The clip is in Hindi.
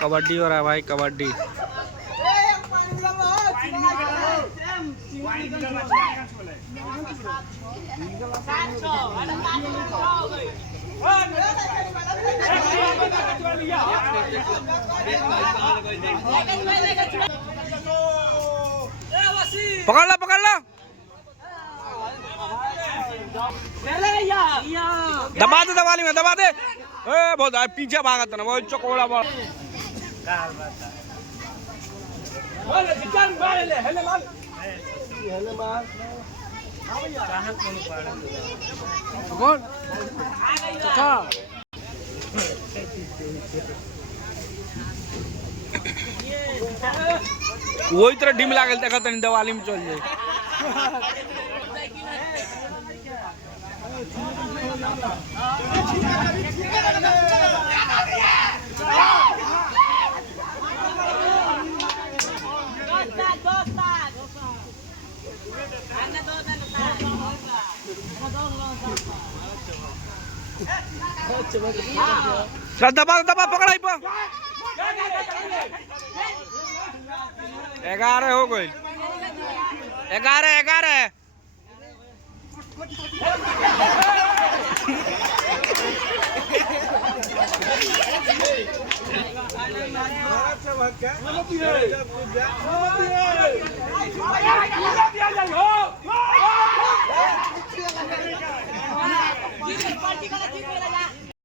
कबड्डी हो रहा है भाई, कबड्डी। पकड़ लो, पकड़ लो, दबा दे, दवाली में दबा दे। बहुत पीछे भागा था ना वो चकोड़ा बड़ा। वही तरह डिम लागल देखा तनी दिवाली में चल जाए। दबा दबा पकड़ा 11 हो गई, 11।